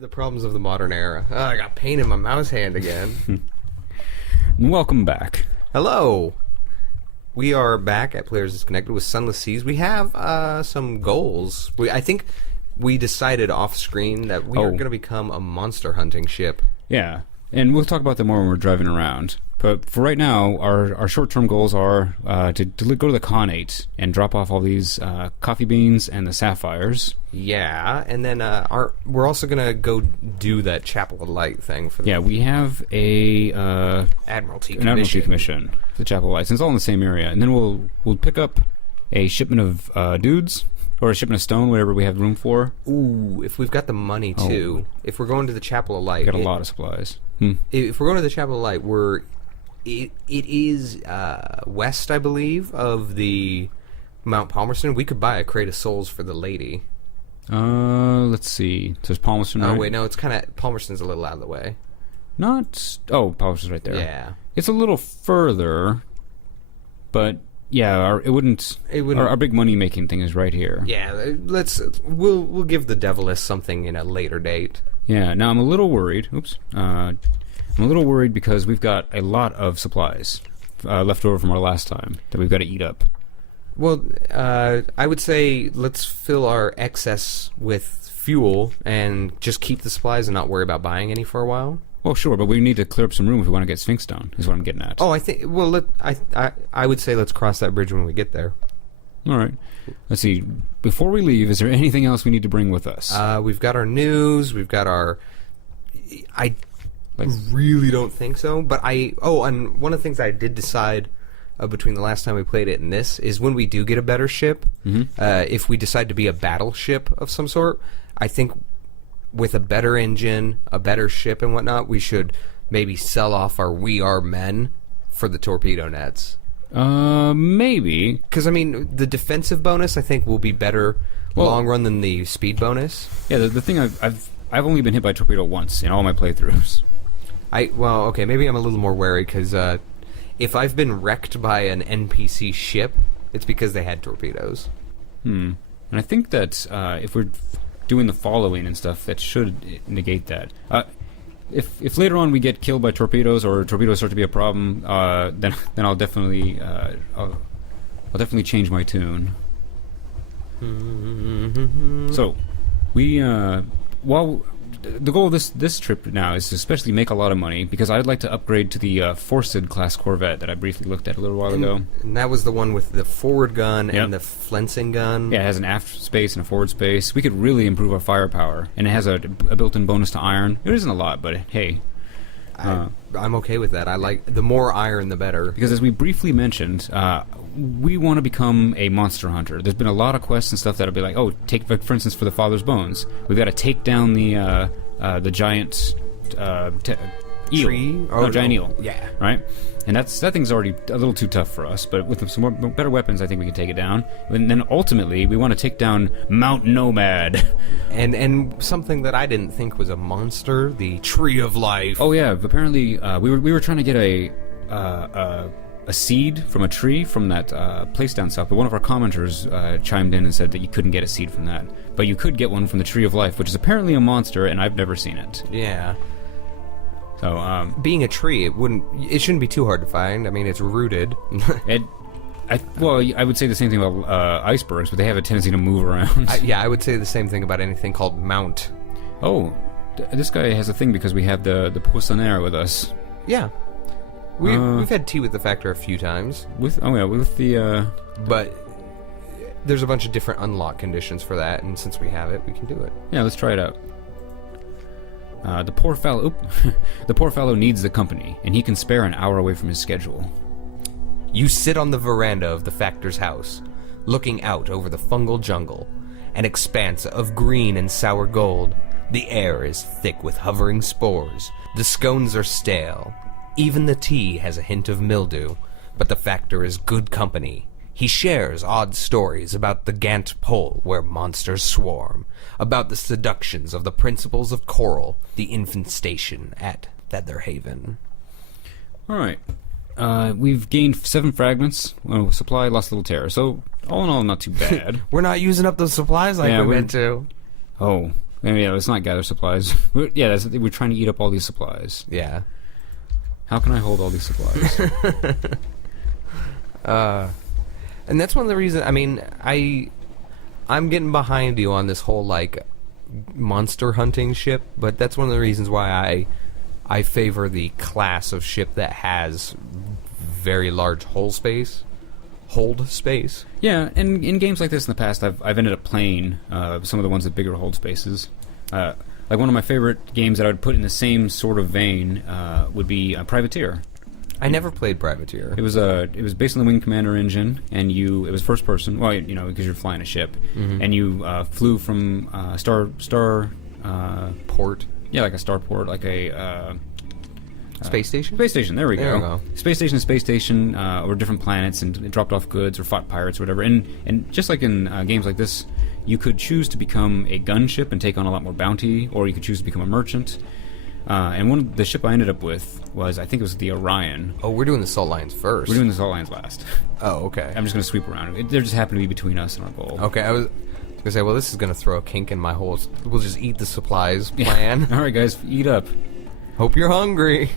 The problems of the modern era. Oh, I got pain in my mouse hand again. Welcome back. Hello. We are back at Players Disconnected with Sunless Seas. We have some goals. I think we decided off screen that we are going to become a monster hunting ship. Yeah, and we'll talk about that more when we're driving around. But for right now, our short-term goals are to go to the Khanate and drop off all these coffee beans and the sapphires. Yeah, and then we're also going to go do that Chapel of Light thing. For we have a Admiralty commission for the Chapel of Light. It's all in the same area. And then we'll pick up a shipment of dudes, or a shipment of stone, whatever we have room for. Ooh, if we've got the money, too. If we're going to the Chapel of Light. Got a lot of supplies. If we're going to the Chapel of Light, It is west, I believe, of the Mount Palmerston. We could buy a crate of souls for the lady. Let's see. There's Palmerston, right? Oh, wait, no, it's kind of... Palmerston's a little out of the way. Palmerston's right there. Yeah. It's a little further, but... Yeah, our big money-making thing is right here. Yeah, we'll give the Devilist something in a later date. Yeah, now I'm a little worried. I'm a little worried because we've got a lot of supplies left over from our last time that we've got to eat up. Well, I would say let's fill our excess with fuel and just keep the supplies and not worry about buying any for a while. Well, sure, but we need to clear up some room if we want to get Sphinx Stone, is what I'm getting at. Oh, I think... Well, I would say let's cross that bridge when we get there. All right. Let's see. Before we leave, is there anything else we need to bring with us? We've got our news. We've got our... I really don't think so, but and one of the things I did decide between the last time we played it and this is when we do get a better ship, if we decide to be a battleship of some sort, I think with a better engine, a better ship and whatnot, we should maybe sell off our We Are Men for the torpedo nets. Maybe. Because, I mean, the defensive bonus, I think, will be better long run than the speed bonus. Yeah, the thing I've only been hit by a torpedo once in all my playthroughs. Maybe I'm a little more wary, because if I've been wrecked by an NPC ship, it's because they had torpedoes. And I think that if we're doing the following and stuff, that should negate that. If later on we get killed by torpedoes or torpedoes start to be a problem, then I'll definitely change my tune. So the goal of this trip now is to especially make a lot of money, because I'd like to upgrade to the Forced class Corvette that I briefly looked at a little while ago. And that was the one with the forward gun and the flensing gun. Yeah, it has an aft space and a forward space. We could really improve our firepower, and it has a built-in bonus to iron. It isn't a lot, but hey. I'm okay with that. I like the more iron, the better. Because as we briefly mentioned, we want to become a monster hunter. There's been a lot of quests and stuff that'll be like, for instance, for the Father's Bones, we've got to take down the giant eel. Tree? Giant eel. Yeah. Right? And that thing's already a little too tough for us, but with some more better weapons, I think we can take it down. And then ultimately, we want to take down Mount Nomad. And something that I didn't think was a monster, the Tree of Life. Oh yeah, apparently we were trying to get a seed from a tree from that place down south, but one of our commenters chimed in and said that you couldn't get a seed from that, but you could get one from the Tree of Life, which is apparently a monster, and I've never seen it. Yeah. So being a tree, it shouldn't be too hard to find. I mean, it's rooted. I would say the same thing about icebergs, but they have a tendency to move around. I would say the same thing about anything called Mount. Oh, this guy has a thing because we have the Poissonnaire with us. Yeah. We've had tea with the Factor a few times. But there's a bunch of different unlock conditions for that, and since we have it, we can do it. Yeah, let's try it out. The poor fellow needs the company, and he can spare an hour away from his schedule. You sit on the veranda of the Factor's house, looking out over the fungal jungle, an expanse of green and sour gold. The air is thick with hovering spores. The scones are stale. Even the tea has a hint of mildew, but the Factor is good company. He shares odd stories about the Gant Pole where monsters swarm, about the seductions of the principles of Coral, the infant station at Featherhaven. Alright. We've gained 7 fragments. Well, supply lost a little terror. So, all in all, not too bad. We're not using up those supplies like we're meant to. Oh. Maybe let's not gather supplies. We're trying to eat up all these supplies. Yeah. How can I hold all these supplies? And that's one of the reasons. I mean, I'm getting behind you on this whole like monster hunting ship, but that's one of the reasons why I favor the class of ship that has very large hold space. Yeah, and in games like this in the past, I've ended up playing some of the ones with bigger hold spaces. Like one of my favorite games that I would put in the same sort of vein would be Privateer. I never played Privateer. It was based on the Wing Commander engine, and it was first person. Well, because you're flying a ship, and you flew from star port. Yeah, like a starport, like a space station. Space station. There we go. Space station to space station, or different planets, and it dropped off goods or fought pirates or whatever. And just like in games like this, you could choose to become a gunship and take on a lot more bounty, or you could choose to become a merchant. And the ship I ended up with I think it was the Orion. Oh, we're doing the Salt Lines first. We're doing the Salt Lines last. Oh, okay. I'm just going to sweep around. There just happened to be between us and our goal. Okay, I was going to say, well, this is going to throw a kink in my whole we'll just eat the supplies plan. All right, guys, eat up. Hope you're hungry.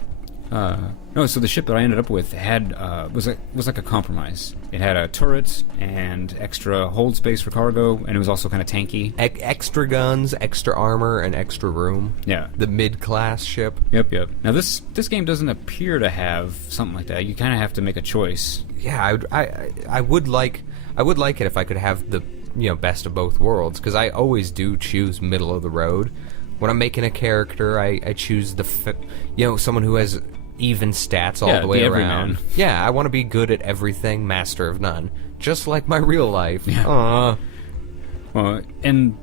No, so the ship that I ended up with had was like a compromise. It had turrets and extra hold space for cargo, and it was also kind of tanky. Extra guns, extra armor, and extra room. Yeah. The mid-class ship. Yep. Now this game doesn't appear to have something like that. You kind of have to make a choice. Yeah, I would like it if I could have the best of both worlds, because I always do choose middle of the road. When I'm making a character, I choose someone who has even stats all the way around. Yeah, I want to be good at everything, master of none, just like my real life. Yeah. And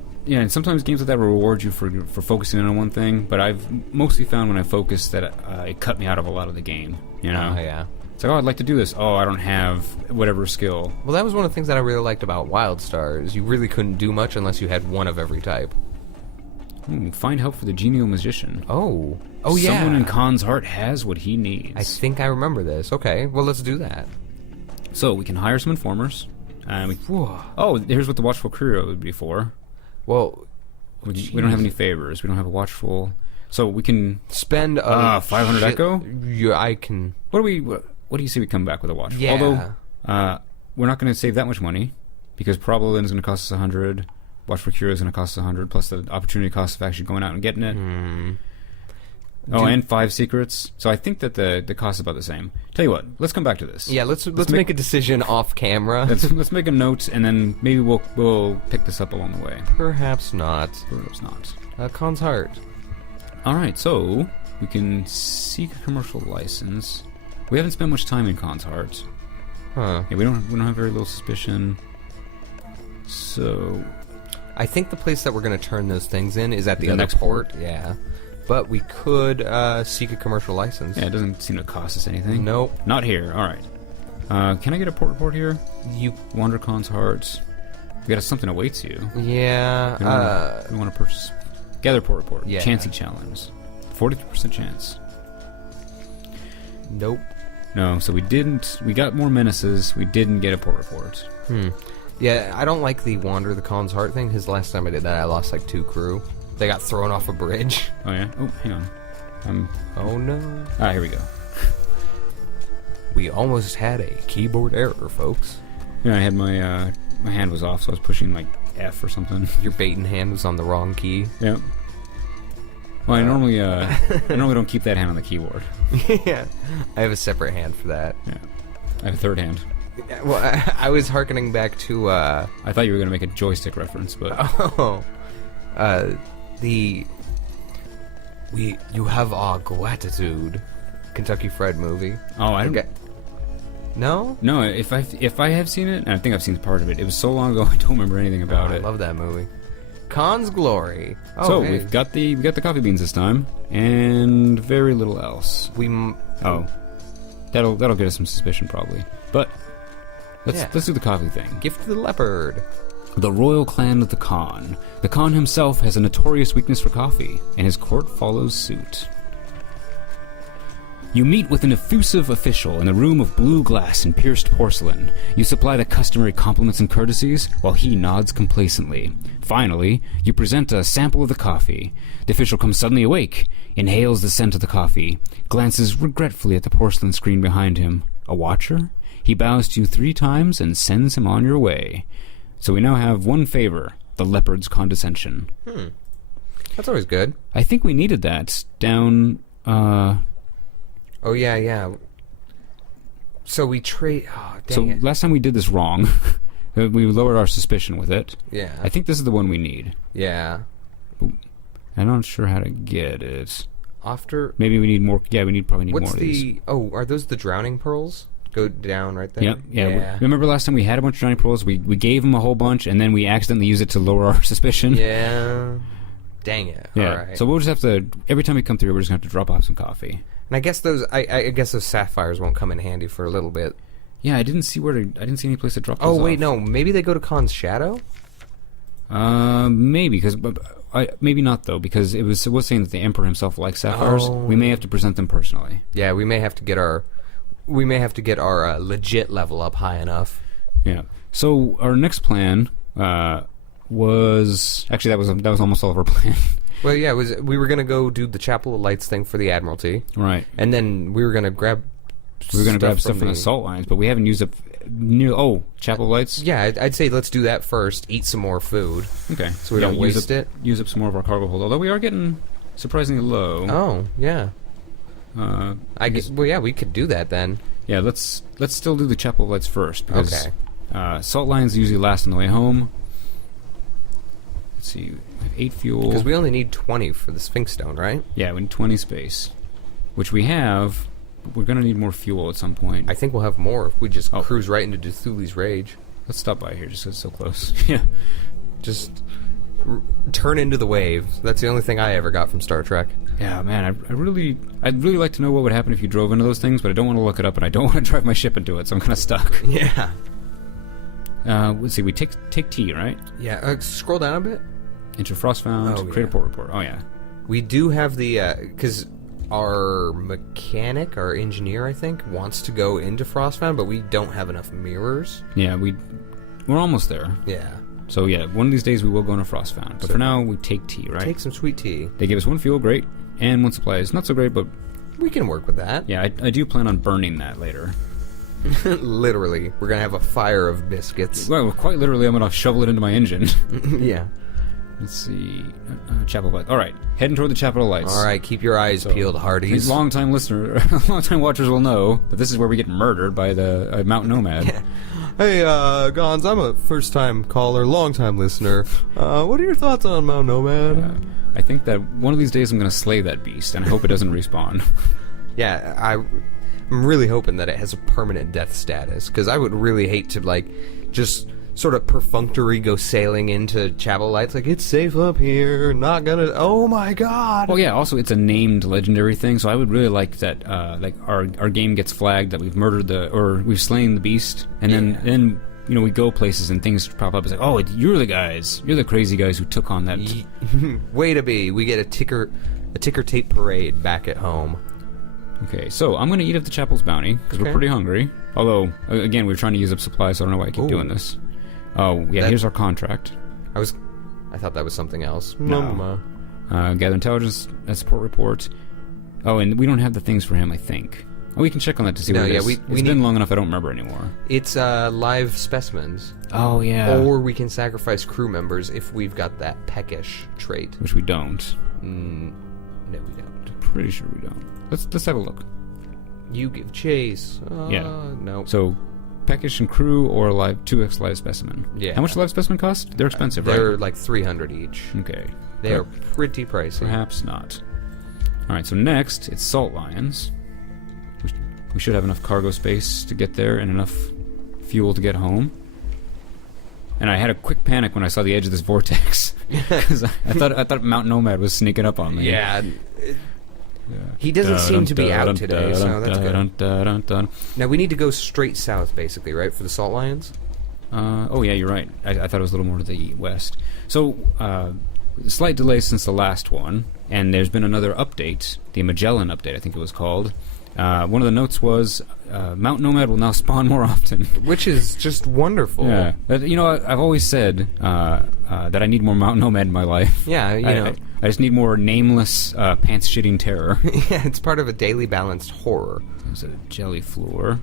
sometimes games like that will reward you for focusing on one thing, but I've mostly found when I focus that it cut me out of a lot of the game. Yeah. It's like, I'd like to do this. I don't have whatever skill. Well, that was one of the things that I really liked about WildStar, you really couldn't do much unless you had one of every type. Find help for the genial magician. Oh, yeah. Someone in Khan's heart has what he needs. I think I remember this. Okay, well, let's do that. So we can hire some informers. Here's what the watchful crew would be for. Well, we don't have any favors. We don't have a watchful. So we can spend 500 echo. Yeah, I can. What do you say we come back with a watchful? Yeah. Although we're not going to save that much money because Probably is going to cost us 100. Watch for Cure is going to cost us 100, plus the opportunity cost of actually going out and getting it. And 5 secrets. So I think that the cost is about the same. Tell you what, let's come back to this. Yeah, let's make a decision off camera. Let's make a note, and then maybe we'll pick this up along the way. Perhaps not. Perhaps not. Khan's heart. All right, so we can seek a commercial license. We haven't spent much time in Khan's heart. Huh? Yeah, we don't have very little suspicion. So I think the place that we're going to turn those things in is at the other next port. Yeah. But we could seek a commercial license. Yeah, it doesn't seem to cost us anything. Nope. Not here. All right. Can I get a port report here? You wander Khan's hearts. We got something awaits you. Yeah. We want to purchase. Gather port report. Yeah. Chancy challenge. 43% chance. Nope. No, so we didn't. We got more menaces. We didn't get a port report. Yeah, I don't like the Wander the Khan's Heart thing, because last time I did that, I lost like 2 crew. They got thrown off a bridge. Oh, yeah? Oh, hang on. Oh, no. Here we go. We almost had a keyboard error, folks. Yeah, I had my hand was off, so I was pushing like F or something. Your baiting hand was on the wrong key. Yeah. Well, I normally don't keep that hand on the keyboard. Yeah. I have a separate hand for that. Yeah. I have a third hand. Well, I was hearkening back to, I thought you were going to make a joystick reference, but... You have our gratitude. Kentucky Fried Movie. Oh, I don't... No? No, if I have seen it, and I think I've seen part of it, it was so long ago I don't remember anything about it. I love that movie. Khan's Glory. Oh, so, hey. we got the coffee beans this time, and very little else. That'll get us some suspicion, probably. But... Let's do the coffee thing. Gift to the leopard. The royal clan of the Khan. The Khan himself has a notorious weakness for coffee, and his court follows suit. You meet with an effusive official in a room of blue glass and pierced porcelain. You supply the customary compliments and courtesies, while he nods complacently. Finally, you present a sample of the coffee. The official comes suddenly awake, inhales the scent of the coffee, glances regretfully at the porcelain screen behind him. A watcher? He bows to you 3 times and sends him on your way. So we now have one favor, the leopard's condescension. That's always good. I think we needed that down, Oh, yeah. So we trade... Oh, dang it. last time we did this wrong. We lowered our suspicion with it. Yeah. I think this is the one we need. Yeah. I'm not sure how to get it. After... Maybe we need more. Yeah, probably need more What's of these. the... Oh, are those the drowning pearls? Go down right there? Yep. Yeah. Remember last time we had a bunch of drowning pearls? We gave him a whole bunch, and then we accidentally used it to lower our suspicion. Yeah. Dang it. Yeah. All right. So we'll just have to... Every time we come through, we're just going to have to drop off some coffee. And I guess those... I guess those sapphires won't come in handy for a little bit. Yeah, I didn't see any place to drop those Oh, wait, off. no. Maybe they go to Khan's shadow? Maybe, because... maybe not, though, because it was saying that the Emperor himself likes sapphires. Oh. We may have to present them personally. Yeah, we may have to get our... legit level up high enough. Yeah. So our next plan was... Actually, that was almost all of our plan. Well, yeah, we were going to go do the Chapel of Lights thing for the Admiralty. Right. And then we were going to grab... stuff from the salt lines, but we haven't used up... Chapel Lights? Yeah, I'd say let's do that first. Eat some more food. Okay. So we don't waste it. Use up some more of our cargo hold, although we are getting surprisingly low. Oh, yeah. I guess. Well, yeah, we could do that then. Yeah, let's still do the Chapel Lights first, because okay. Salt lines usually last on the way home. Let's see, we have 8 fuel. Because we only need 20 for the Sphinx Stone, right? Yeah, we need 20 space, which we have. We're going to need more fuel at some point. I think we'll have more if we just cruise right into Cthulhu's Rage. Let's stop by here just because it's so close. Yeah. Just turn into the waves. That's the only thing I ever got from Star Trek. Yeah, man, I'd really like to know what would happen if you drove into those things, but I don't want to look it up, and I don't want to drive my ship into it, so I'm kind of stuck. Yeah. Let's see, we take T, right? Yeah, scroll down a bit. Enter frost found, create a port report. Oh, yeah. We do have the, because our mechanic, our engineer, I think, wants to go into Frostbound, but we don't have enough mirrors. Yeah, we're almost there. Yeah. So, yeah, one of these days we will go into Frostbound. But for now, we take tea, right? Take some sweet tea. They give us 1 fuel, great, and 1 supply is not so great, but... We can work with that. Yeah, I do plan on burning that later. Literally. We're going to have a fire of biscuits. Well, quite literally, I'm going to shovel it into my engine. Yeah. Let's see. Chapel Lights. All right, heading toward the Chapel Lights. All right, keep your eyes peeled, Hardies. These long-time watchers will know that this is where we get murdered by the Mount Nomad. Yeah. Hey, Gons, I'm a first-time caller, long-time listener. What are your thoughts on Mount Nomad? I think that one of these days I'm going to slay that beast, and I hope it doesn't respawn. Yeah, I'm really hoping that it has a permanent death status, because I would really hate to, just sort of perfunctory go sailing into Chapel Lights, it's safe up here, not gonna... Oh my god! Well, yeah, also it's a named legendary thing, so I would really like that, our game gets flagged that we've murdered or we've slain the beast, and then we go places and things pop up. It's like, oh, you're the crazy guys who took on that. Way to be. We get a ticker tape parade back at home. Okay, so I'm going to eat up the Chapel's bounty, because we're pretty hungry. Although, again, we're trying to use up supplies, so I don't know why I keep doing this. Oh, yeah, here's our contract. I thought that was something else. No. Gather intelligence, support report. Oh, and we don't have the things for him, I think. Oh, we can check on that to see what it is. It's been long enough I don't remember anymore. It's live specimens. Oh, yeah. Or we can sacrifice crew members if we've got that peckish trait. Which we don't. No, we don't. Pretty sure we don't. Let's have a look. You give chase. No. So, peckish and crew or 2x live specimen. Yeah. How much live specimen cost? They're expensive, right? They're like 300 each. Okay. They are pretty pricey. Perhaps not. Alright, so next, it's salt lions. We should have enough cargo space to get there and enough fuel to get home. And I had a quick panic when I saw the edge of this vortex. Because I thought Mount Nomad was sneaking up on me. Yeah. He doesn't seem to be out today, so that's good. Now, we need to go straight south, basically, right, for the Salt Lions? Oh, yeah, you're right. I thought it was a little more to the west. So, slight delay since the last one, and there's been another update, the Magellan update, I think it was called. One of the notes was Mount Nomad will now spawn more often. Which is just wonderful. Yeah. I've always said that I need more Mount Nomad in my life. Yeah, I just need more nameless pants-shitting terror. Yeah, it's part of a daily balanced horror. There's a jelly floor.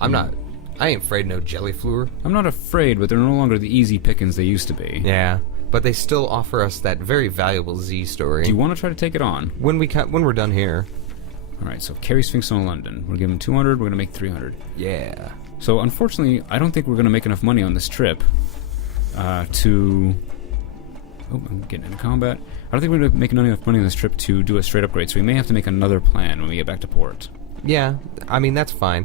I ain't afraid no jelly floor. I'm not afraid, but they're no longer the easy pickings they used to be. Yeah, but they still offer us that very valuable Z story. Do you want to try to take it on? When we're done here. Alright, so carry Sphinx on London. We're giving 200, we're going to make 300. Yeah. So, unfortunately, I don't think we're going to make enough money on this trip to... Oh, I'm getting into combat. I don't think we're going to make enough money on this trip to do a straight upgrade, so we may have to make another plan when we get back to port. Yeah, I mean, that's fine.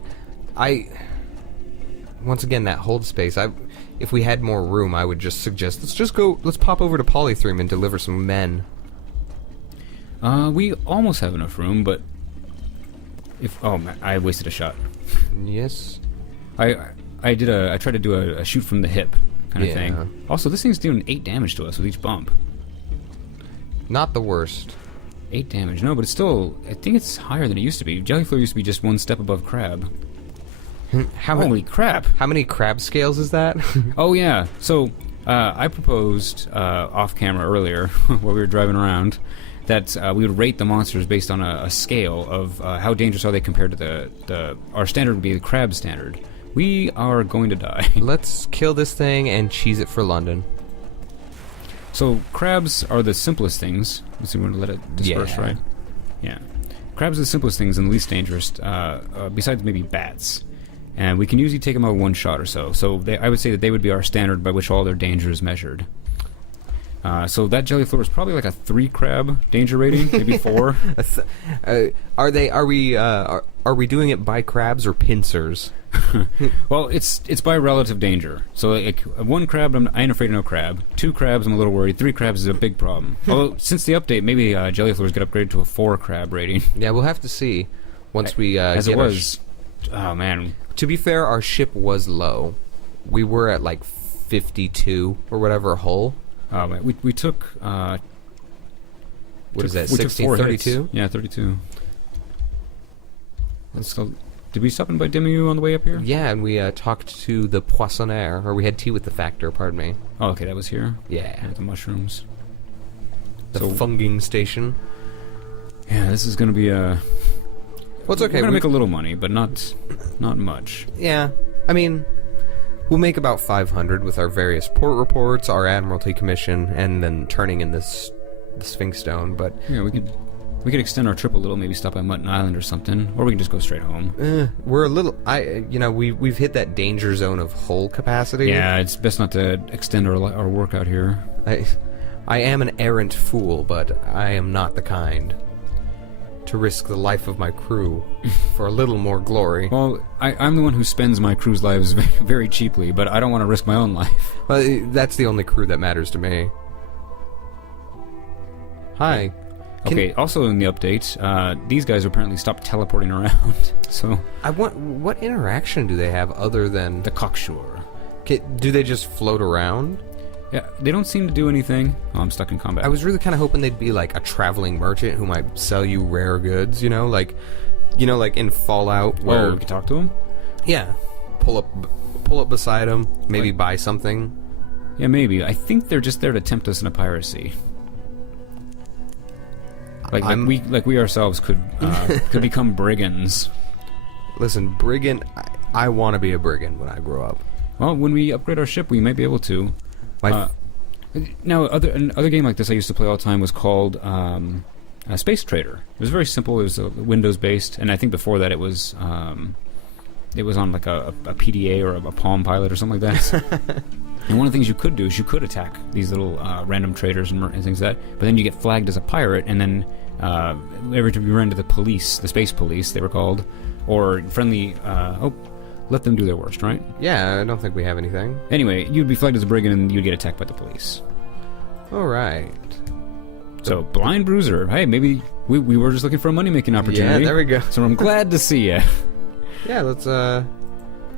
Once again, that hold space, if we had more room, I would just suggest, let's pop over to Polythreme and deliver some men. We almost have enough room, but... Oh, man, I wasted a shot. Yes. I tried to do a shoot from the hip kind of thing. Also, this thing's doing 8 damage to us with each bump. Not the worst. 8 damage. No, but it's still... I think it's higher than it used to be. Jellyfloor used to be just one step above crab. Holy crap. How many crab scales is that? Oh, yeah. So, I proposed off camera earlier, while we were driving around, that we would rate the monsters based on a scale of how dangerous are they compared to our standard would be the crab standard. We are going to die. Let's kill this thing and cheese it for London. So, crabs are the simplest things. Let's see, we're going to let it disperse, right? Yeah. Crabs are the simplest things and the least dangerous, besides maybe bats. And we can usually take them out one shot or so. So I would say that they would be our standard by which all their danger is measured. So that jellyfloor is probably like a 3 crab danger rating, maybe 4. Are we doing it by crabs or pincers? Well, it's by relative danger. So like 1 crab, I ain't afraid of no crab. 2 crabs, I'm a little worried. 3 crabs is a big problem. Although since the update, maybe jellyfloors get upgraded to a 4 crab rating. Yeah, we'll have to see once we as it was. Oh man. To be fair, our ship was low. We were at like 52 or whatever hull. Oh man, we took what is that? 60, 32? Yeah, 32. Did we stop in by Demu on the way up here? Yeah, and we talked to the Poissonnaire, or we had tea with the Factor, pardon me. Oh, okay, that was here? Yeah. The mushrooms. The funging station. Yeah, this is going to be a... Well, it's okay. We're going to make a little money, but not much. Yeah. I mean, we'll make about 500 with our various port reports, our Admiralty Commission, and then turning in this Sphinx Stone, but... Yeah, we could extend our trip a little, maybe stop by Mutton Island or something, or we can just go straight home. We're a little... We've hit that danger zone of hull capacity. Yeah, it's best not to extend our work out here. I am an errant fool, but I am not the kind to risk the life of my crew for a little more glory. Well, I'm the one who spends my crew's lives very, very cheaply, but I don't want to risk my own life. Well, that's the only crew that matters to me. Hi. Okay, also in the update, these guys apparently stopped teleporting around, so... What interaction do they have other than... The cocksure. Do they just float around? Yeah, they don't seem to do anything. Oh, I'm stuck in combat. I was really kind of hoping they'd be like a traveling merchant who might sell you rare goods, like in Fallout where... Oh, we could talk to them? Yeah. Pull up beside them, maybe buy something. Yeah, maybe. I think they're just there to tempt us into piracy. Like we ourselves could become brigands. Listen, brigand... I want to be a brigand when I grow up. Well, when we upgrade our ship, we might be able to. Now, another game like this I used to play all the time was called Space Trader. It was very simple. It was Windows-based, and I think before that it was on like a PDA or a Palm Pilot or something like that. And one of the things you could do is you could attack these little random traders and things like that, but then you get flagged as a pirate, and then every time you run into the police, the space police they were called, or friendly... let them do their worst, right? Yeah, I don't think we have anything. Anyway, you'd be flagged as a brigand and you'd get attacked by the police. Alright. So, Blind Bruiser. Hey, maybe we were just looking for a money-making opportunity. Yeah, there we go. So I'm glad to see you. Yeah, let's,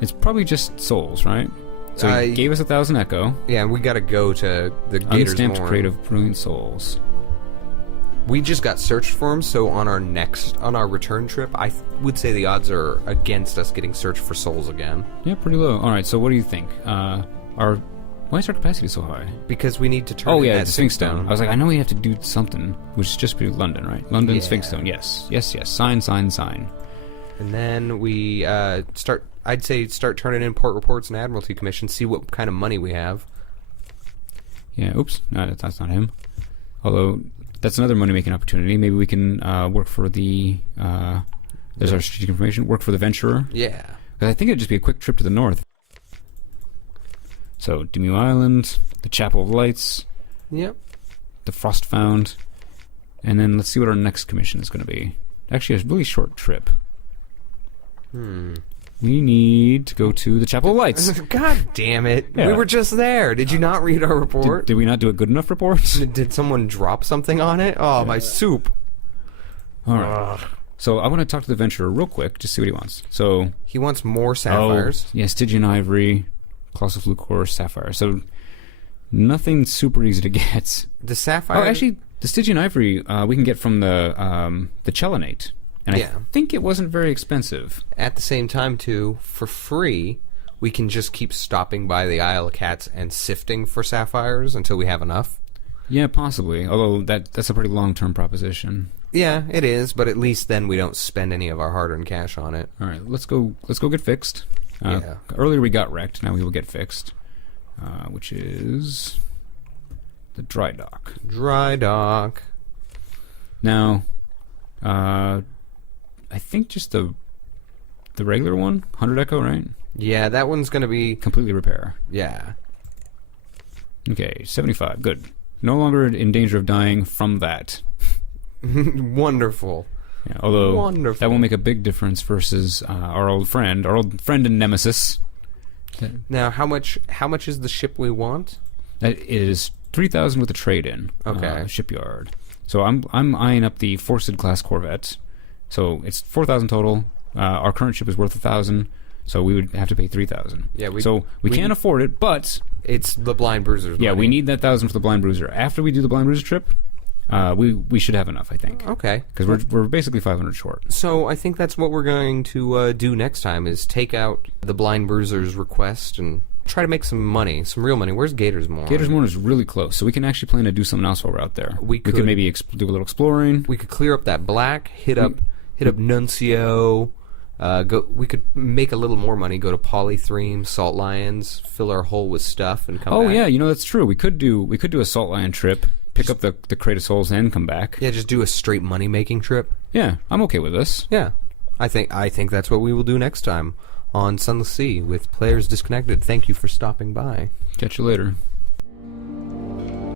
It's probably just souls, right? So he gave us 1,000 echo. Yeah, we gotta go to the Gator's Unstamped Morn. Crate of Brilliant Souls. We just got searched for them, so on our return trip, I would say the odds are against us getting searched for souls again. Yeah, pretty low. All right, so what do you think? Why is our capacity so high? Because we need to turn in that Sphinx Stone. I was like, I know we have to do something, which is just be London, right? London, Yeah. Sphinx Stone, yes. Sign. And then we start turning in port reports and Admiralty commissions, see what kind of money we have. Yeah, oops, no, that's not him. Although, that's another money-making opportunity. Maybe we can work for the... there's our strategic information. Work for the Venturer. Yeah. Because I think it'd just be a quick trip to the north. So, Demu Island, the Chapel of Lights. Yep. The Frost Found. And then let's see what our next commission is going to be. Actually, it's a really short trip. We need to go to the Chapel of Lights. God damn it. Yeah. We were just there. Did you not read our report? Did we not do a good enough report? Did someone drop something on it? Oh, my soup. All right. Ugh. So I want to talk to the Venturer real quick, just see what he wants. So He wants more sapphires. yeah, Stygian Ivory, Colossal Flucor, Sapphire. So nothing super easy to get. The sapphire... Oh, actually, the Stygian Ivory we can get from the Chelenate. And I think it wasn't very expensive. At the same time, too, for free, we can just keep stopping by the Isle of Cats and sifting for sapphires until we have enough. Yeah, possibly. Although that's a pretty long-term proposition. Yeah, it is, but at least then we don't spend any of our hard-earned cash on it. All right, let's go get fixed. Earlier we got wrecked. Now we will get fixed, which is the dry dock. Dry dock. Now, I think just the regular one, 100 Echo, right? Yeah, that one's going to be... Completely repair. Yeah. Okay, 75. Good. No longer in danger of dying from that. Wonderful. Yeah, although Wonderful. that will make a big difference versus our old friend and nemesis. Now, how much is the ship we want? That is 3,000 with a trade-in. Okay. Shipyard. So I'm eyeing up the Forsted class corvette. So it's 4,000 total. Our current ship is worth 1,000, so we would have to pay 3,000. Yeah, we can't afford it, but it's the Blind Bruiser's yeah, money. we need that 1,000 for the Blind Bruiser. After we do the Blind Bruiser trip, we should have enough, I think. Okay. Because we're basically 500 short. So I think that's what we're going to do next time, is take out the Blind Bruiser's request and try to make some money, some real money. Where's Gatorsmore? Gatorsmore is really close, so we can actually plan to do something else while we're out there. We could could maybe do a little exploring. We could clear up that black, hit up Nuncio. We could make a little more money. Go to Polythreme, Salt Lions, fill our hole with stuff, and come back. Oh yeah, that's true. We could do a Salt Lion trip, pick up the crate of souls, and come back. Yeah, just do a straight money making trip. Yeah, I'm okay with this. Yeah, I think that's what we will do next time on Sunless Sea with Players Disconnected. Thank you for stopping by. Catch you later.